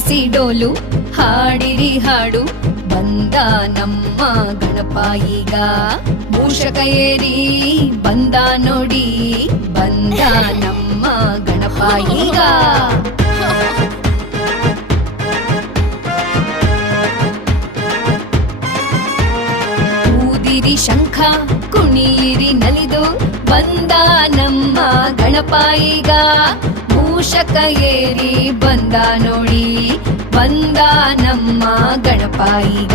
ಬಾರಿಸಿ ಡೋಲು ಹಾಡಿರಿ ಹಾಡು ಬಂದ ನಮ್ಮ ಗಣಪ ಈಗ ಮೂಷಕ ಏರಿ ಬಂದ ನೋಡಿ ಬಂದ ನಮ್ಮ ಗಣಪ ಈಗ ಊದಿರಿ ಶಂಖ ಕುಣಿಯಿರಿ ನಲಿದು ಬಂದ ನಮ್ಮ ಗಣಪ ಈಗ ಮೂಷಕ ಏರಿ ಬಂದ ನೋಡಿ ಬಂದ ನಮ್ಮ ಗಣಪ ಈಗ